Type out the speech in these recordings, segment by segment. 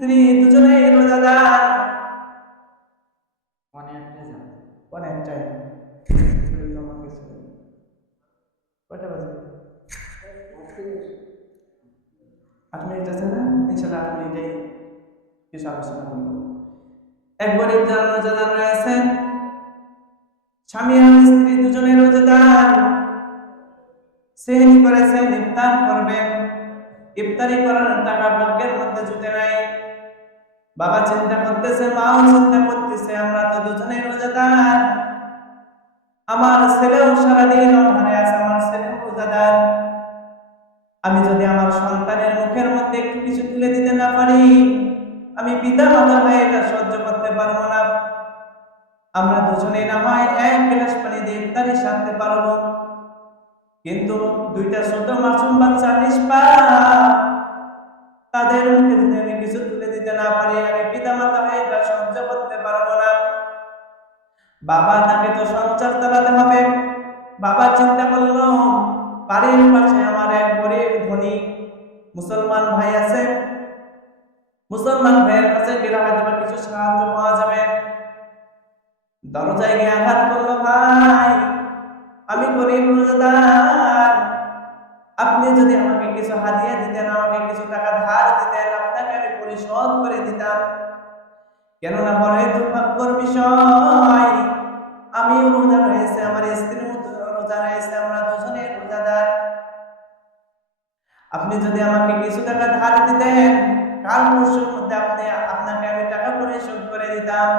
স্ত্রী দুজনেই রোজাদার অনেকটা যাবে অনেক টাইম কয়টা বাজে? আট মিনিট আছে না? ইনশাল্লাহ আট মিনিটেই কিছু আলোচনা করব। এক গরিব যার রোজাদার রয়েছেন স্বামী আর স্ত্রী দুজনে রোজাদার। সেহনি করেছেন ইফতার করবেন ইফতারি করার টাকা ভাগ্যের মধ্যে জুটে নাই। বাবা চিন্তা করতেছে, মাও চিন্তা করতেছে, আমরা তো দুজনেই রোজাদার। আমার ছেলেও সারাদিন অনাহারে আছে, আমার ছেলেও রোজাদার। আমি যদি আমার সন্তানের মুখের মধ্যে একটু কিছু তুলে দিতে না পারি, আমি পিতা মাতা হয়ে এটা সহ্য করতে পারব না। আমরা দুজনেই না হয় এক গ্লাস পানি দিয়ে ইফতারি সারতে পারব। কিন্তু দুইটা ছোট মাসুম বাচ্চা বাবা তাকে তো সংসার চালাতে হবে। বাবা চিন্তা করল, বাড়ির পাশে আমার এক গরিব ধনী মুসলমান ভাই আছে। মুসলমান ভাইয়ের কাছে গেলে হয়তো কিছু সাহায্য পাওয়া যাবে। দরজায় গিয়ে আঘাত করল, ভাই, আমি গরিব রোজাদার। আপনি যদি আমাকে কিছু হাদিয়া দিতেন, আমাকে কিছু টাকা ধার দিতেন, আপনাকে আমি পরিশোধ করে দিতাম। কেননা বড়ই দুর্ভাগ্যর যদি আমাকে কিছু টাকা ধার দিতেন কাল পরশুর মধ্যে আপনি আপনাকে আমি টাকা পরিশোধ করে দিতাম?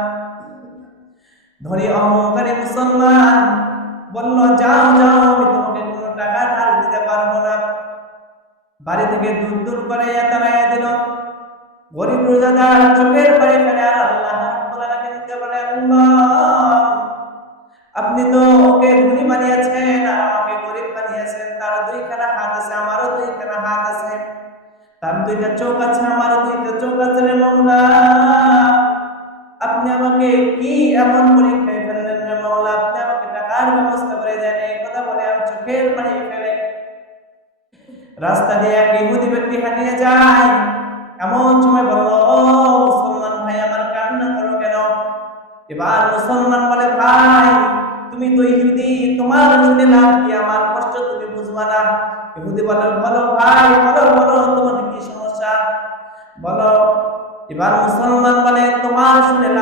ধনী অহংকারী মুসলমান বলল, যাও যাও, আমি তোমাকে কোনো টাকা ধার দিতে পারব না। বাড়ি থেকে দূর দূর করে তারাইয়া দিল। গরিব রোজাদার চোখের পানি ফেলে আর আল্লাহ কে বলে আপনি তো ওকে ধনী বানিয়েছেন আর আমাকে গরিব বানিয়েছেন। তার দুইখানা হাত আছে, আমারও দুইখানা হাত আছে। তার দুইটা চোখ আছে, আমারও দুইটা চোখ আছে রে মাওলা আপনি আমাকে কি এমন পরীক্ষায় ফেললেন রে মাওলা আপনি আমাকে টাকার ব্যবস্থা করে দেন, এই কথা বলে আর চোখের পানি ফেলে। রাস্তা দিয়ে এক ইহুদি ব্যক্তি হাঁটিয়ে যায়।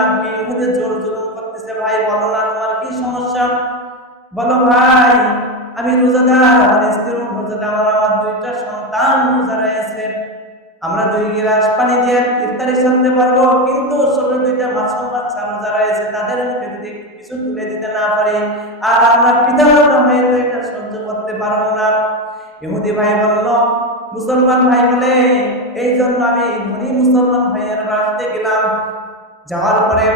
লাভ কি জোর জুলুম করতেছে ভাই? বলো না, তোমার কি সমস্যা? বলো ভাই, আমি রোজাদার, আমার স্ত্রী রোজাদার, আমার আমার দুইটা সন্তান রোজা রয়েছে। আমরা দুই গিলাস পানি দিয়ে ইফতারি সারতে পারব, কিন্তু ছোট দুইটা মাসুম বাচ্চা রোজা রয়েছে, তাদের মুখে যদি কিছু তুলে দিতে না পারি, আর আমরা পিতা মাতা হয়ে তো এটা সহ্য করতে পারব না। ইহুদি ভাই বলল, মুসলমান ভাই বলে, এই জন্য আমি ধনী মুসলমান ভাইয়ের বাড়িতে গেলাম। যাওয়ার পরে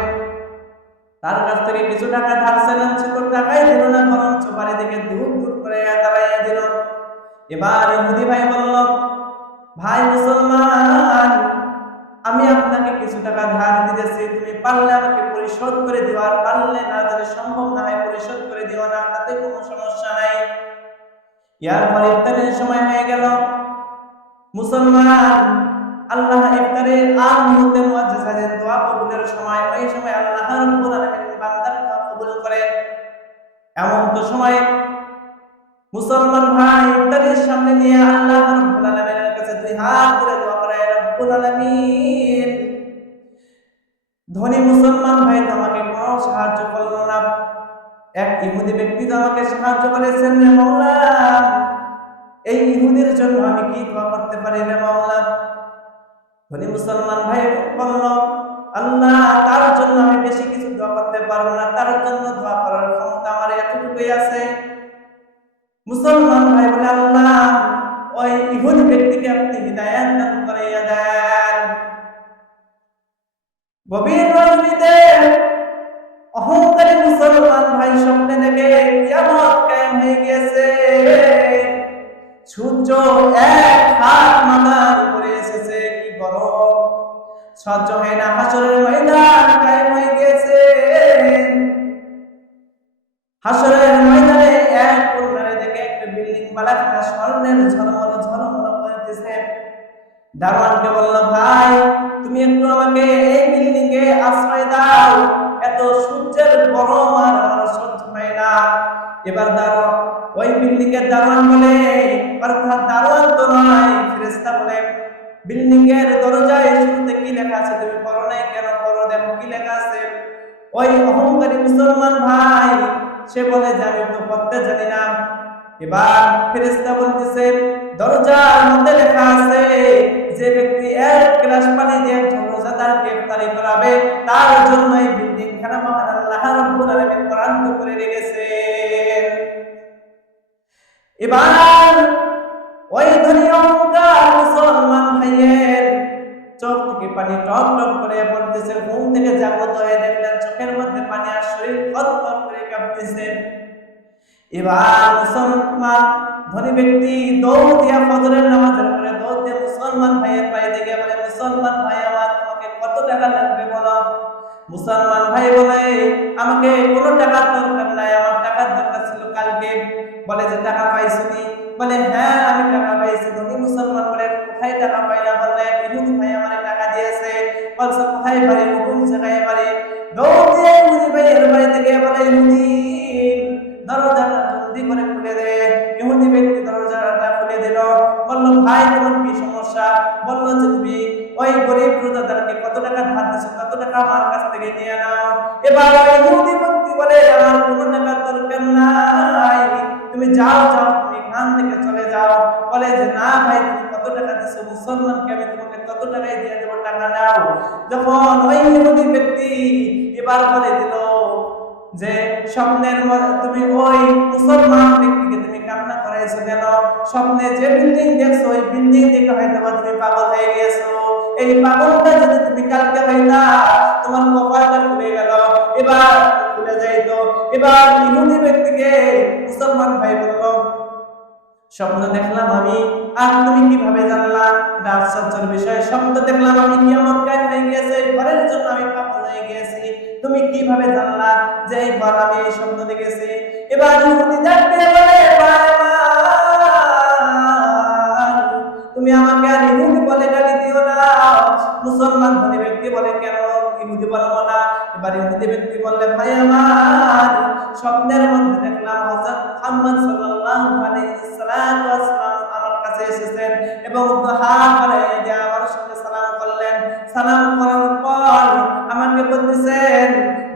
তার কাছ থেকে কিছু টাকা ধার চাইলাম সে টাকাই দিল না, বরঞ্চ বাড়ি থেকে দূর দূর করে দাঁড়াইয়া দিল। এবার ইহুদি ভাই বলল, ভাই মুসলমান, আমি আপনাকে কিছু টাকা ধার দিতেছি, তুমি পারলে আমাকে পরিশোধ করে দিও, আর পারলে না যদি সম্ভব না হয় পরিশোধ করে দিও না, তাতে কোনো সমস্যা নাই। ইয়ার পর ইফতারের সময় হয়ে গেল। মুসলমান আল্লাহ ইফতারের আর মুহূর্তে মুআজ্জাজের দোয়া কবুলের সময়, ওই সময় আল্লাহ রাব্বুল আলামিন বান্দার দোয়া কবুল করেন এমন তো সময় মুসলমান ভাই ইফতারের সামনে নিয়ে আল্লাহ রাব্বুল আলামিনের কাছে দুই হাত তুলে দোয়া করে রাব্বুল আলামিন, ধনী মুসলমান ভাই তো আমাকে কোনো সাহায্য করল না। এক ইহুদি ব্যক্তি তো আমাকে সাহায্য করেছেন রে মাওলা। এই ইহুদির জন্য আমি কি দোয়া করতে পারি রে মাওলা? ধনী মুসলমান ভাই বলল আল্লাহ, তার জন্য আমি বেশি কিছু দোয়া করতে পারব না। তার জন্য দোয়া করার ক্ষমতা আমার এতটুকুই আছে। মুসলমান ভাই বলে, আল্লাহ, ওই ইহুদি ব্যক্তিকে আপনি হৃদায়ত দান করাইয়া দেন। গভীর রজনীতে অহংকারী মুসলমান ভাই স্বপ্নে দেখে কিয়ামত কায়েম হয়ে গেছে সূর্য এক হাত মাথার উপরে সহ্য হয় না হাসরের ময়দান হয়ে গিয়েছে। বিল্ডিং স্বর্ণের ঝলমল ঝলমল করতেছে। ভাই, তুমি একটু আমাকে এই বিল্ডিং এ আশ্রয় দাও। এত সূর্যের গরম আর সহ্য হয় না। এবার দারো ওই বিল্ডিং এর দারোয়ান বলে, অর্থাৎ দারোয়ান তো নয়, ফেরেশতা বলে বিল্ডিং দরজায় শুরুতে কি লেখা আছে তুমি পড়ো নাই কেন? পড়ো দেখো কি লেখা আছে। ওই অহংকারী মুসলমান ভাই, সে বলে যে আমি তো, পড়তে জানি না। এবার ফেরেশতা বলতেছে, দরজার মধ্যে লেখা আছে, যে ব্যক্তি এক গ্লাস পানি দিয়ে ইফতারি করাবে, তার জন্য বিল্ডিং খানা মহান আল্লাহ রাব্বুল আলামিন করে রেখেছে। করে পড়তেছে ঘুম থেকে জাগ্রত হয়ে দেখলেন চোখের মধ্যে পানি আর শরীর থরথর করে কাঁপতেছে। এবার মুসলমান, ধনী ব্যক্তি দৌড় দিয়া ফজরের নামাজের পরে দৌড় দিয়ে মুসলমান ভাইয়ের বলে, মুসলমান ভাই, আমার তোমাকে কত টাকা লাগবে বলো? মুসলমান ভাই বলে, আমাকে কোনো টাকার দরকার নাই, আমার টাকার দরকার ছিল কালকে। বলে, যে টাকা পাইছো বলে হ্যাঁ আমি টাকা পাইছি। ধনী মুসলমান বলে, কোথায় টাকা পাই না কোথায় বাড়ি কোন জায়গায় বাড়ি দৌড় ইহুদি ভাইয়ের বাড়িতে গিয়ে বলে ইহুদি, দরজাটা জলদি করে খুলে দে। ইহুদি ব্যক্তি দরজাটা খুলে দিল। বলল, ভাই, তোমার কি সমস্যা? বলল যে, তুমি ওই গরিব রোজাদারকে কত টাকা ধার দিছো, কত টাকা আমার কাছ থেকে নিয়ে নাও? এবার ইহুদি ব্যক্তি বলে আমার কোনো টাকার দরকার নাই। তুমি যাও যাও, তুমি এখান থেকে চলে যাও। বলে যে, না ভাই, তুমি কত টাকা দিছো? মুসলমানকে আমি তোমাকে কত টাকায় দিয়ে দেবো টাকা নাও যখন ওই ইহুদি ব্যক্তি এবার বলে দিল যে, স্বপ্নের তুমি ওই মুসলমান ব্যক্তিকে তুমি কান্না করাইছো কেন? স্বপ্নে যে বিল্ডিং দেখছ, ওই বিল্ডিং দেখে হয়তো বা তুমি পাগল হয়ে গেছো এই পাগলটা যদি তুমি কালকে হইতা, তোমার কপালটা খুলে গেল। এবার খুলে যাইতো। এবার ইহুদি ব্যক্তিকে মুসলমান ভাই বলল স্বপ্ন দেখলাম আমি আর তুমি কীভাবে জানলা এটা আশ্চর্যের বিষয় স্বপ্ন দেখলাম আমি কি আমার কাজ হয়ে গিয়েছে ঘরের জন্য আমি পাগল হয়ে গিয়েছি। তুমি কীভাবে জানলা যে এই ঘর আমি এই স্বপ্ন দেখেছি? এবার ইহুদি দেখতে বলে "ভাই তুমি আমাকে আর ইহুদি বলে গালি দিও না। মুসলমান ধনী ব্যক্তি বলে কেন? ইহুদি বলব না। এবার ইহুদি ব্যক্তি বললে, ভাই আমার স্বপ্নের মধ্যে দেখলাম হযরত মুহাম্মদ সাল্লাল্লাহু আলাইহি সাল্লাম আমার কাছে এসেছেন এবং দুহা করে যে আমার সাথে সালাম করলেন। সালাম করার পর আমাকে বলতেছেন,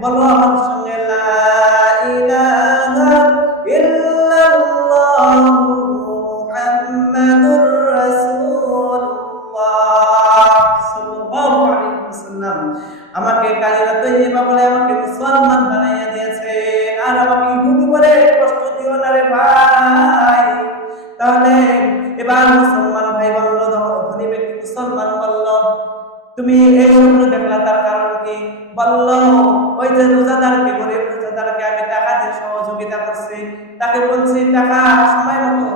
বলো আমার মুসলমান বানাইয়া দিয়েছেন আর আমাকে ইহুদি বলে কষ্ট দিও না রে ভাই। তাহলে এবার মুসলমান ভাই বলল ধনী ব্যক্তি মুসলমান বলল, তুমি এই স্বপ্ন দেখলা তার কারণ কি? বলল, ওই যে রোজাদারকে, গরিব রোজাদারকে আমি টাকা দিয়ে সহযোগিতা করছি। তাকে বলছি, টাকা সময় মতো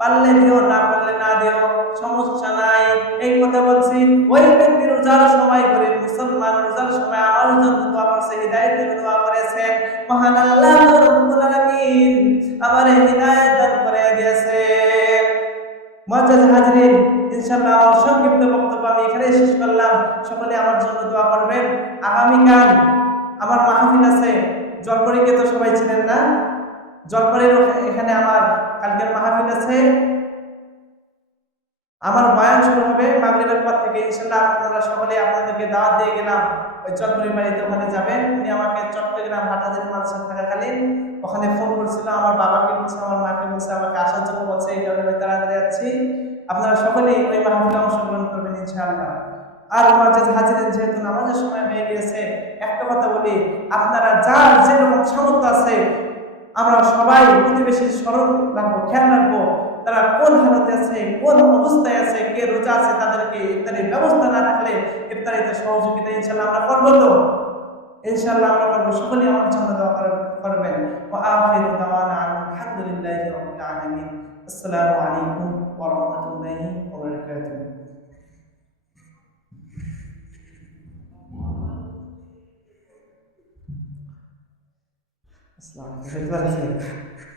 পারলে দিও, না পারলে না দিও, সমস্যা নাই। এই কথা বলছি। ওই ব্যক্তি রোজার সময় করে মুসলমান, রোজার সময় আমার জন্য দোয়া করছে, হৃদায়তের মহান আল্লাহ রব্বুল আলামিন আমার হৃদায়ত দান করে দিয়েছে মজাদ হাজরিন, ইনশাআল্লাহ সংক্ষিপ্ত বক্তব্য আমি এখানে শেষ করলাম। সকলে আমার জন্য দোয়া করবেন। আগামীকাল আমার মাহফিল আছে। জলপরীকে তো সবাই চিনেন না। জলপরীর এখানে আমার কালকের মাহফিল আছে। আমার বয়ান শুরু হবে মাগরিবের পর থেকে ইনশাল্লাহ আপনারা সকলে আপনাদেরকে দাওয়াত দিয়ে গেলাম। ওই চট্টগ্রাম বাড়িতে ওখানে যাবেন, উনি আমাকে চট্টগ্রাম হাটাজারি মাদ্রাসা থাকাকালীন ওখানে ফোন করছিল, আমার বাবাকে বলছে, আমার মাকে বলছে, আমাকে আসার জন্য বলছে, এই কারণে আমি তাড়াতাড়ি যাচ্ছি। আপনারা সকলেই ওই মাহফিলে অংশগ্রহণ করবেন, ইনশাআল্লাহ। আর মাঝে হাজিরেন যেহেতু নামাজের সময় হয়ে গিয়েছে, একটা কথা বলি, আপনারা যার যেরকম সামর্থ্য আছে, আমরা সবাই প্রতিবেশীর স্মরণ রাখব, খেয়াল রাখব। তারা কোন হালতে আছে, কোন অবস্থায় আছে, কে রোজা আছে তাদেরকে ইফতারির ব্যবস্থা না থাকলে ইফতারিতে সহযোগিতা ইনশাল্লাহ আমরা করব তো। ইনশাল্লাহ আমরা করব। সকলেই আমার জন্য দোয়া করবেন। ওয়া আখিরু দাওয়ানা আলহামদুলিল্লাহি রাব্বিল আলামিন। আসসালামু আলাইকুম ওয়া রাহমাতুল্লাহি ওয়া বারাকাতুহু। আসসালামু আলাইকুম।